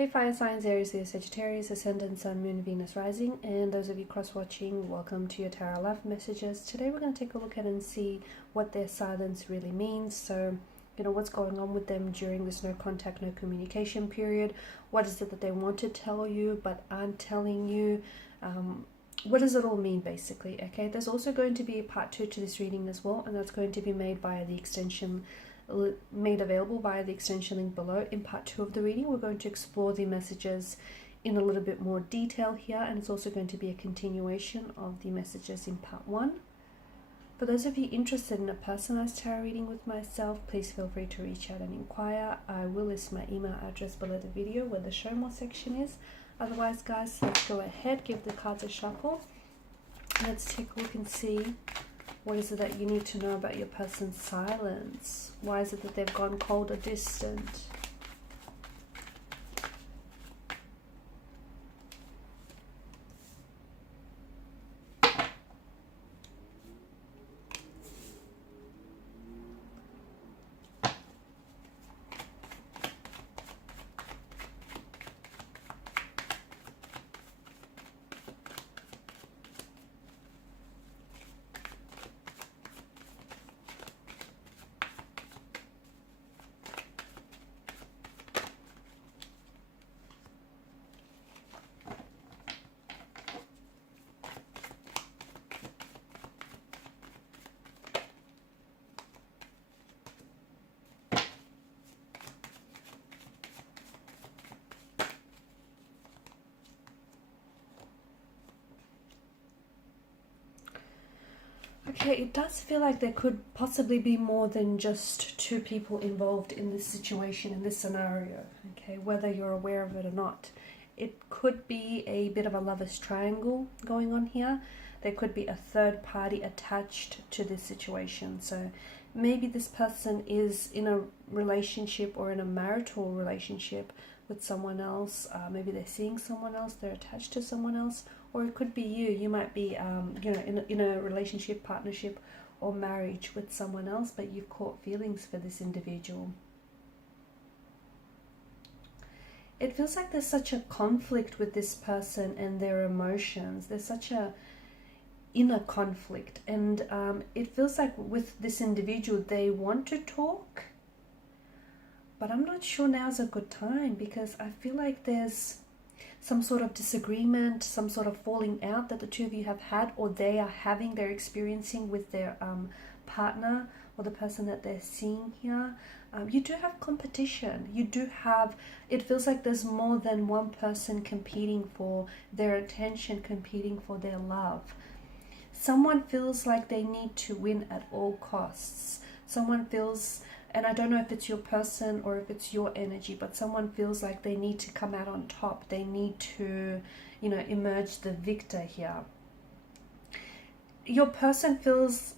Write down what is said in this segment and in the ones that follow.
Hey fire signs, Aries, Leo, Sagittarius, Ascendant, Sun, Moon, Venus, Rising, and those of you cross-watching, welcome to your Tarot Love Messages. Today we're going to take a look at and see what their silence really means. So, what's going on with them during this no contact, no communication period. What is it that they want to tell you but aren't telling you? What does it all mean, basically? Okay, there's also going to be a part 2 to this reading as well, and that's going to be made available via the extension link below. In part 2 of the reading, we're going to explore the messages in a little bit more detail here, and it's also going to be a continuation of the messages in part 1. For those of you interested in a personalized tarot reading with myself, please feel free to reach out and inquire. I will list my email address below the video where the show more section is. Otherwise, guys, let's go ahead, give the cards a shuffle. Let's take a look and see what is it that you need to know about your person's silence. Why is it that they've gone cold or distant? Okay, it does feel like there could possibly be more than just two people involved in this situation, in this scenario, okay, whether you're aware of it or not. It could be a bit of a lover's triangle going on here. There could be a third party attached to this situation. So maybe this person is in a relationship or in a marital relationship with someone else. Maybe they're seeing someone else, they're attached to someone else. Or it could be you might be in a relationship, partnership or marriage with someone else, but you've caught feelings for this individual. It feels like there's such a conflict with this person and their emotions. There's such a inner conflict, and it feels like with this individual they want to talk, but I'm not sure now's a good time, because I feel like there's some sort of disagreement, some sort of falling out that the two of you have had, or they're experiencing with their partner or the person that they're seeing here. You do have competition. It feels like there's more than one person competing for their attention, competing for their love. Someone feels like they need to win at all costs. Someone feels, and I don't know if it's your person or if it's your energy, but someone feels like they need to come out on top. They need to, emerge the victor here. Your person feels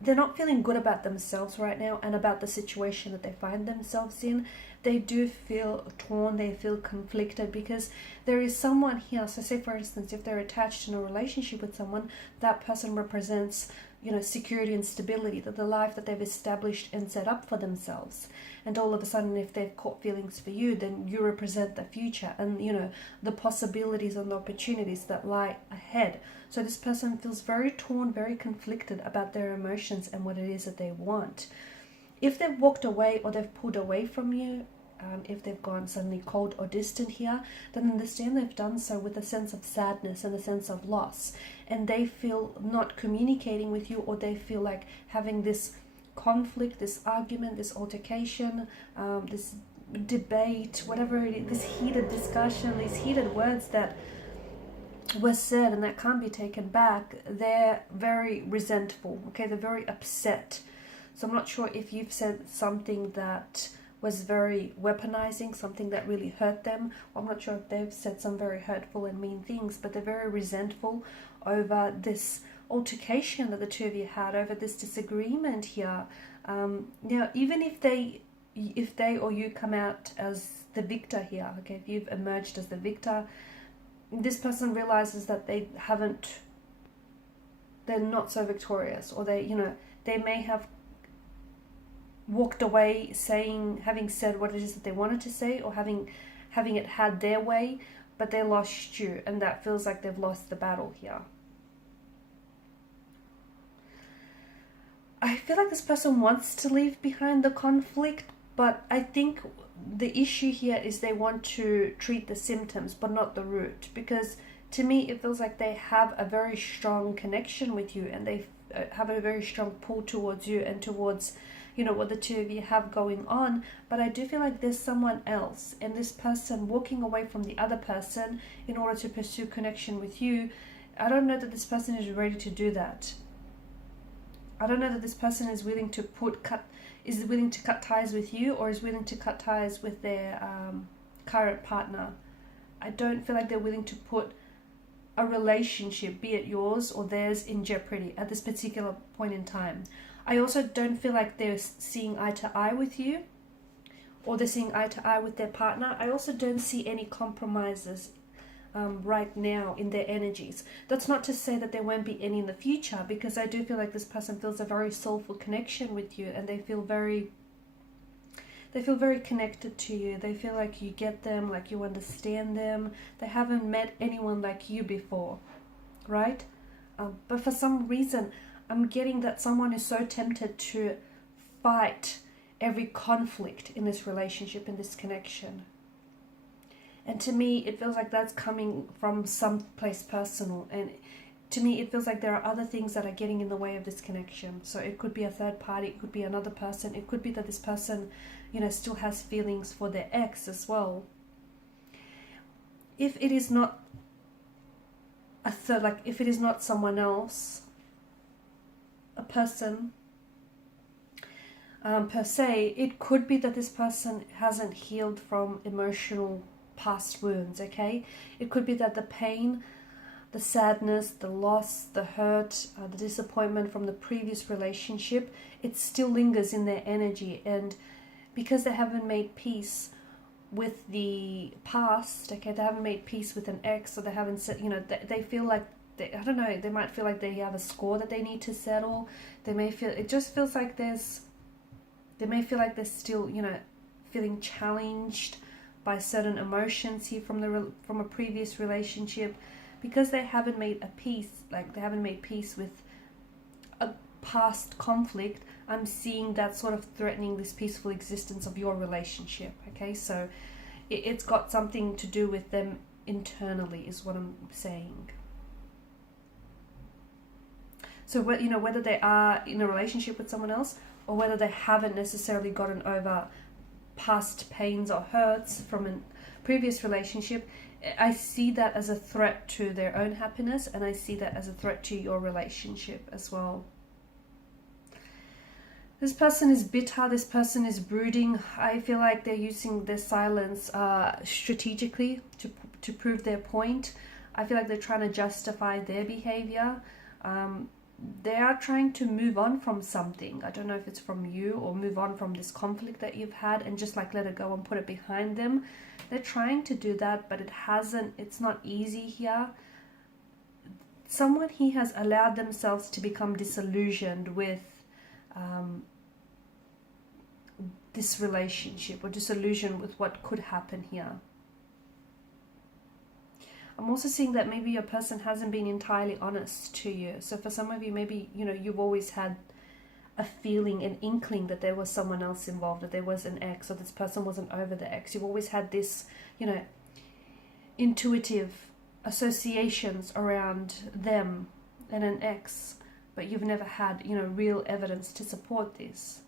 they're not feeling good about themselves right now and about the situation that they find themselves in. They do feel torn, they feel conflicted, because there is someone here. So say, for instance, if they're attached in a relationship with someone, that person represents security and stability, that the life that they've established and set up for themselves. And all of a sudden, if they've caught feelings for you, then you represent the future and the possibilities and the opportunities that lie ahead. So this person feels very torn, very conflicted about their emotions and what it is that they want. If they've walked away or they've pulled away from you, if they've gone suddenly cold or distant here, then understand they've done so with a sense of sadness and a sense of loss. And they feel not communicating with you, or they feel like having this conflict, this argument, this altercation, this debate, whatever it is, this heated discussion, these heated words that were said and that can't be taken back. They're very resentful, okay? They're very upset. So I'm not sure if you've said something that was very weaponizing, something that really hurt them. I'm not sure if they've said some very hurtful and mean things, but they're very resentful over this altercation that the two of you had, over this disagreement here. Even if they or you come out as the victor here, okay, if you've emerged as the victor, this person realizes that they're not so victorious, or they may have walked away having said what it is that they wanted to say, or having it had their way, but they lost you, and that feels like they've lost the battle here. I feel like this person wants to leave behind the conflict, but I think the issue here is they want to treat the symptoms but not the root, because to me it feels like they have a very strong connection with you, and they have a very strong pull towards you and towards, you know, what the two of you have going on. But I do feel like there's someone else, and this person walking away from the other person in order to pursue connection with you, I don't know that this person is ready to do that. I don't know that this person is willing to cut ties with you, or is willing to cut ties with their current partner. I don't feel like they're willing to put a relationship, be it yours or theirs, in jeopardy at this particular point in time. I also don't feel like they're seeing eye to eye with you, or they're seeing eye to eye with their partner. I also don't see any compromises right now in their energies. That's not to say that there won't be any in the future, because I do feel like this person feels a very soulful connection with you, and they feel very connected to you. They feel like you get them, like you understand them. They haven't met anyone like you before, right? But for some reason, I'm getting that someone is so tempted to fight every conflict in this relationship, in this connection. And to me, it feels like that's coming from some place personal. And to me, it feels like there are other things that are getting in the way of this connection. So it could be a third party, it could be another person, it could be that this person, you know, still has feelings for their ex as well. If it is not a third, like if it is not someone else, a person per se, it could be that this person hasn't healed from emotional past wounds, okay? It could be that the pain, the sadness, the loss, the hurt, the disappointment from the previous relationship, it still lingers in their energy. And because they haven't made peace with the past, okay, they haven't made peace with an ex, or they haven't said, you know, they feel like, I don't know, they might feel like they have a score that they need to settle. They may feel, it just feels like they may feel like they're still, you know, feeling challenged by certain emotions here from a previous relationship, because they haven't made a peace, like they haven't made peace with a past conflict. I'm seeing that sort of threatening this peaceful existence of your relationship, okay? So it's got something to do with them internally, is what I'm saying. So, you know, whether they are in a relationship with someone else, or whether they haven't necessarily gotten over past pains or hurts from a previous relationship, I see that as a threat to their own happiness, and I see that as a threat to your relationship as well. This person is bitter, this person is brooding. I feel like they're using their silence strategically to prove their point. I feel like they're trying to justify their behavior. They are trying to move on from something. I don't know if it's from you, or move on from this conflict that you've had and just like let it go and put it behind them. They're trying to do that, but it's not easy here. Someone here has allowed themselves to become disillusioned with this relationship, or disillusioned with what could happen here. I'm also seeing that maybe your person hasn't been entirely honest to you. So for some of you, maybe, you know, you've always had a feeling, an inkling that there was someone else involved, that there was an ex, or this person wasn't over the ex. You've always had this, you know, intuitive associations around them and an ex, but you've never had, you know, real evidence to support this.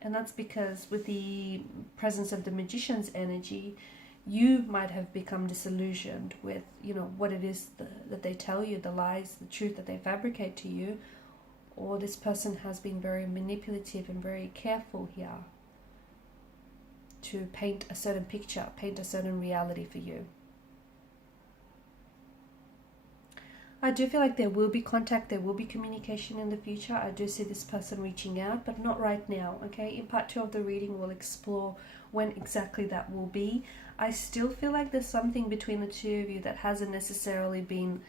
And that's because with the presence of the Magician's energy, you might have become disillusioned with, you know, what it is that they tell you, the lies, the truth that they fabricate to you, or this person has been very manipulative and very careful here to paint a certain picture, paint a certain reality for you. I do feel like there will be contact, there will be communication in the future. I do see this person reaching out, but not right now, okay? In part 2 of the reading, we'll explore when exactly that will be. I still feel like there's something between the two of you that hasn't necessarily been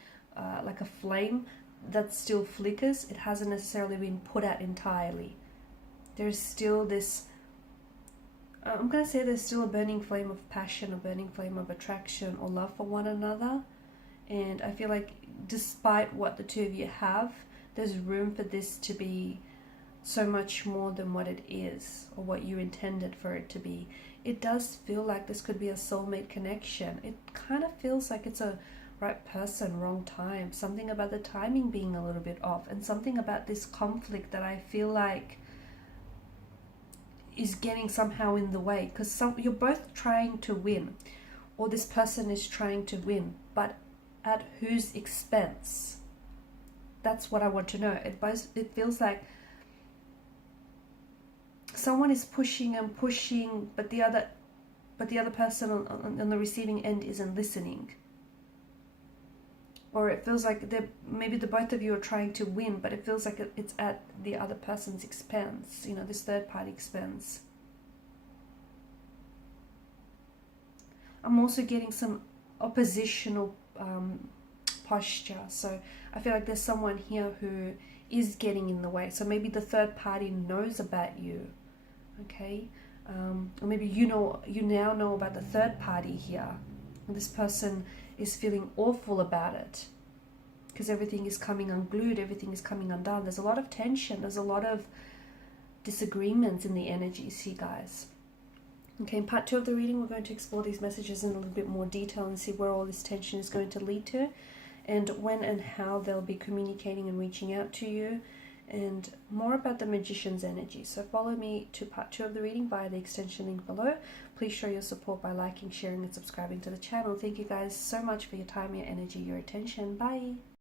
like a flame that still flickers. It hasn't necessarily been put out entirely. there's still this, I'm going to say there's still a burning flame of passion, a burning flame of attraction or love for one another. And I feel like despite what the two of you have, there's room for this to be so much more than what it is or what you intended for it to be. It does feel like this could be a soulmate connection. It kind of feels like it's a right person, wrong time. Something about the timing being a little bit off, and something about this conflict that I feel like is getting somehow in the way, because you're both trying to win, or this person is trying to win, but at whose expense? That's what I want to know. It feels like someone is pushing and pushing, but the other person on the receiving end isn't listening. Or it feels like maybe the both of you are trying to win, but it feels like it's at the other person's expense, you know, this third party expense. I'm also getting some oppositional posture. So I feel like there's someone here who is getting in the way. So maybe the third party knows about you, okay? Or maybe you now know about the third party here. And this person is feeling awful about it because everything is coming unglued, everything is coming undone. There's a lot of tension, there's a lot of disagreements in the energies here, guys. Okay, in part 2 of the reading, we're going to explore these messages in a little bit more detail and see where all this tension is going to lead to, and when and how they'll be communicating and reaching out to you, and more about the Magician's energy. So follow me to part 2 of the reading via the extension link below. Please show your support by liking, sharing, and subscribing to the channel. Thank you guys so much for your time, your energy, your attention. Bye.